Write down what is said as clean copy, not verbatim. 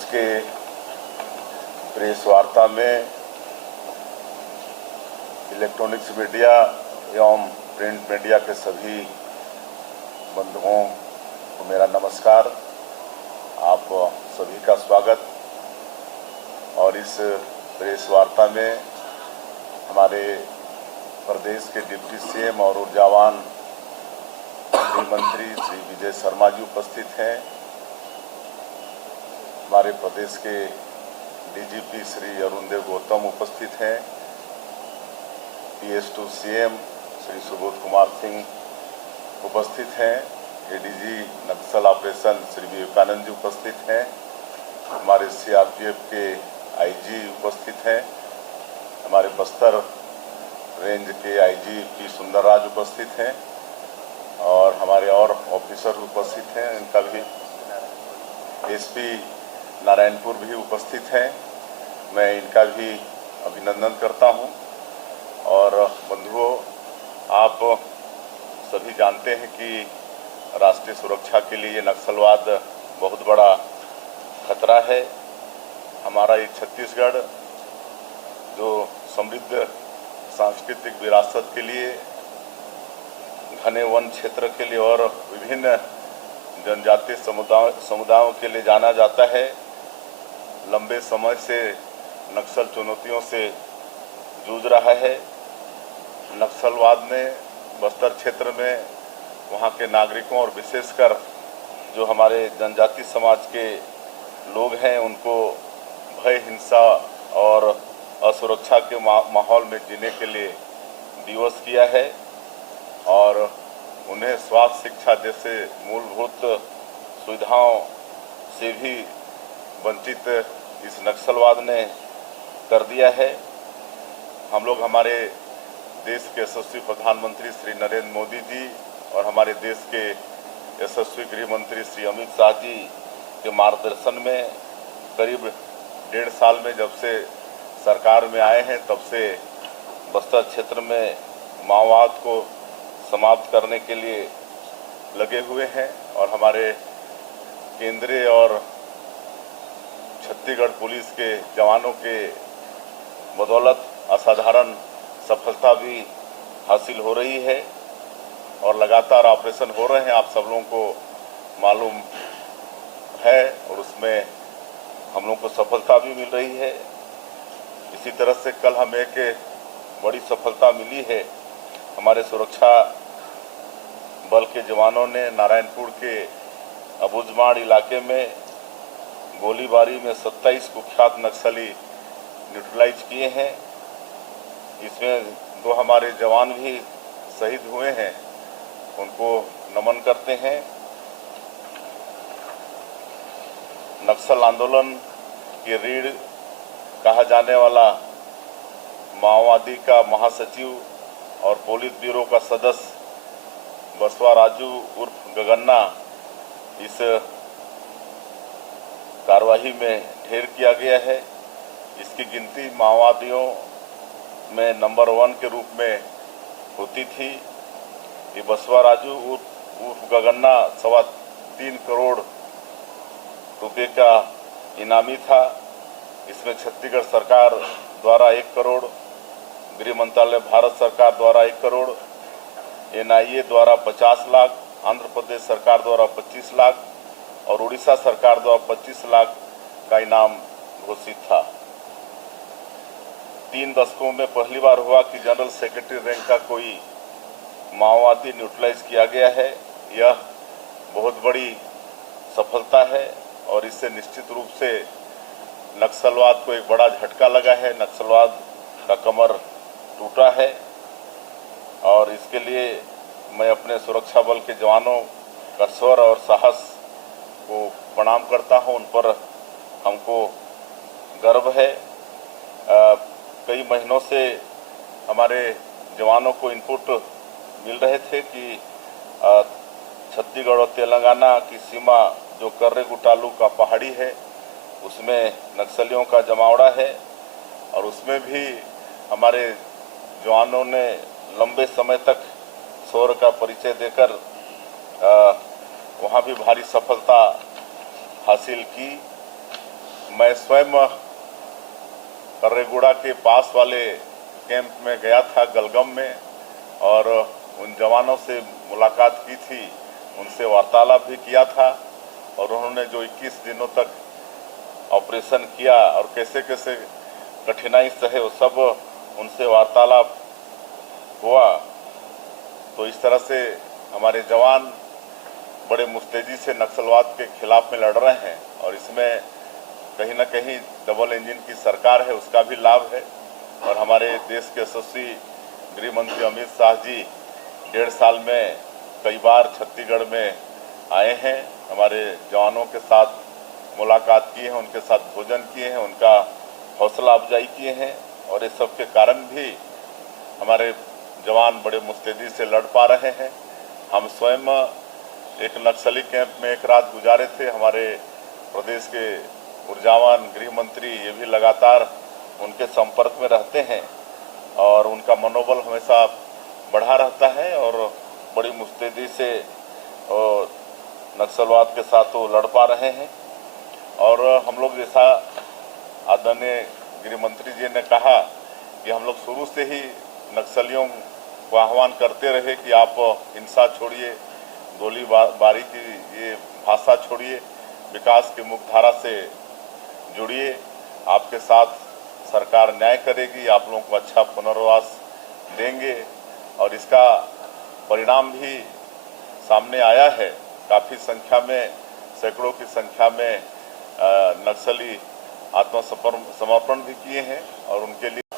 आज के प्रेस वार्ता में इलेक्ट्रॉनिक्स मीडिया एवं प्रिंट मीडिया के सभी बंधुओं को मेरा नमस्कार। आप सभी का स्वागत। और इस प्रेस वार्ता में हमारे प्रदेश के डिप्टी सीएम और ऊर्जावान गृह मंत्री श्री विजय शर्मा जी उपस्थित हैं। हमारे प्रदेश के डीजीपी श्री अरुण देव गौतम उपस्थित हैं। PS2 सीएम श्री सुबोध कुमार सिंह उपस्थित हैं। एडीजी नक्सल ऑपरेशन श्री विवेकानंद जी उपस्थित हैं। हमारे CRPF के IG उपस्थित हैं। हमारे बस्तर रेंज के IG P सुंदरराज उपस्थित हैं और हमारे और ऑफिसर उपस्थित हैं। इनका भी SP नारायणपुर भी उपस्थित हैं। मैं इनका भी अभिनंदन करता हूं। और बंधुओं, आप सभी जानते हैं कि राष्ट्रीय सुरक्षा के लिए नक्सलवाद बहुत बड़ा खतरा है। हमारा ये छत्तीसगढ़ जो समृद्ध सांस्कृतिक विरासत के लिए, घने वन क्षेत्र के लिए और विभिन्न जनजातीय समुदायों के लिए जाना जाता है, लंबे समय से नक्सल चुनौतियों से जूझ रहा है। नक्सलवाद ने बस्तर क्षेत्र में वहाँ के नागरिकों और विशेषकर जो हमारे जनजाति समाज के लोग हैं उनको भय, हिंसा और असुरक्षा के माहौल में जीने के लिए विवश किया है और उन्हें स्वास्थ्य, शिक्षा जैसे मूलभूत सुविधाओं से भी वंचित इस नक्सलवाद ने कर दिया है। हम लोग हमारे देश के यशस्वी प्रधानमंत्री श्री नरेंद्र मोदी जी और हमारे देश के यशस्वी गृह मंत्री श्री अमित शाह जी के मार्गदर्शन में करीब 1.5 साल में जब से सरकार में आए हैं तब से बस्तर क्षेत्र में माओवाद को समाप्त करने के लिए लगे हुए हैं और हमारे केंद्रीय और छत्तीसगढ़ पुलिस के जवानों के बदौलत असाधारण सफलता भी हासिल हो रही है और लगातार ऑपरेशन हो रहे हैं, आप सब लोगों को मालूम है, और उसमें हम लोगों को सफलता भी मिल रही है। इसी तरह से कल हमें एक बड़ी सफलता मिली है। हमारे सुरक्षा बल के जवानों ने नारायणपुर के अबुझमाड़ इलाके में गोलीबारी में 27 कुख्यात नक्सली न्यूट्रलाइज किए हैं। इसमें 2 हमारे जवान भी शहीद हुए हैं, उनको नमन करते हैं। नक्सल आंदोलन की रीढ़ कहा जाने वाला माओवादी का महासचिव और पोलित ब्यूरो का सदस्य बसवा राजू उर्फ गगन्ना इस कार्रवाई में ढेर किया गया है। इसकी गिनती माओवादियों में नंबर 1 के रूप में होती थी। ये बसवा राजू उर्फ गगन्ना 3.25 करोड़ रुपए का इनामी था। इसमें छत्तीसगढ़ सरकार द्वारा 1 करोड़, गृह मंत्रालय भारत सरकार द्वारा 1 करोड़, NIA द्वारा 50 लाख, आंध्र प्रदेश सरकार द्वारा 25 लाख और उड़ीसा सरकार द्वारा 25 लाख का इनाम घोषित था। 3 दशकों में पहली बार हुआ कि जनरल सेक्रेटरी रैंक का कोई माओवादी न्यूट्रलाइज किया गया है। यह बहुत बड़ी सफलता है और इससे निश्चित रूप से नक्सलवाद को एक बड़ा झटका लगा है। नक्सलवाद का कमर टूटा है और इसके लिए मैं अपने सुरक्षा बल के जवानों का शौर्य और साहस को प्रणाम करता हूं। उन पर हमको गर्व है। कई महीनों से हमारे जवानों को इनपुट मिल रहे थे कि छत्तीसगढ़ और तेलंगाना की सीमा जो कर्रेगुटालू का पहाड़ी है उसमें नक्सलियों का जमावड़ा है और उसमें भी हमारे जवानों ने लंबे समय तक शौर्य का परिचय देकर वहाँ भी भारी सफलता हासिल की। मैं स्वयं कर्रेगुड़ा के पास वाले कैंप में गया था गलगम में, और उन जवानों से मुलाकात की थी, उनसे वार्तालाप भी किया था। और उन्होंने जो 21 दिनों तक ऑपरेशन किया और कैसे कैसे कठिनाई सहे, वो सब उनसे वार्तालाप हुआ। तो इस तरह से हमारे जवान बड़े मुस्तैदी से नक्सलवाद के खिलाफ में लड़ रहे हैं, और इसमें कहीं ना कहीं डबल इंजन की सरकार है उसका भी लाभ है। और हमारे देश के यशस्वी गृह मंत्री अमित शाह जी 1.5 साल में कई बार छत्तीसगढ़ में आए हैं, हमारे जवानों के साथ मुलाकात की है, उनके साथ भोजन किए हैं, उनका हौसला अफजाई किए हैं। और इस सब के कारण भी हमारे जवान बड़े मुस्तैदी से लड़ पा रहे हैं। हम स्वयं एक नक्सली कैंप में एक रात गुजारे थे। हमारे प्रदेश के ऊर्जावान गृह मंत्री ये भी लगातार उनके संपर्क में रहते हैं, और उनका मनोबल हमेशा बढ़ा रहता है, और बड़ी मुस्तैदी से नक्सलवाद के साथ वो लड़ पा रहे हैं। और हम लोग, जैसा आदरणीय गृह मंत्री जी ने कहा, कि हम लोग शुरू से ही नक्सलियों को आह्वान करते रहे कि आप हिंसा छोड़िए, गोलीबारी की ये भाषा छोड़िए, विकास की मुख्यधारा से जुड़िए। आपके साथ सरकार न्याय करेगी, आप लोगों को अच्छा पुनर्वास देंगे। और इसका परिणाम भी सामने आया है। काफ़ी संख्या में, सैकड़ों की संख्या में नक्सली आत्मसमर्पण भी किए हैं, और उनके लिए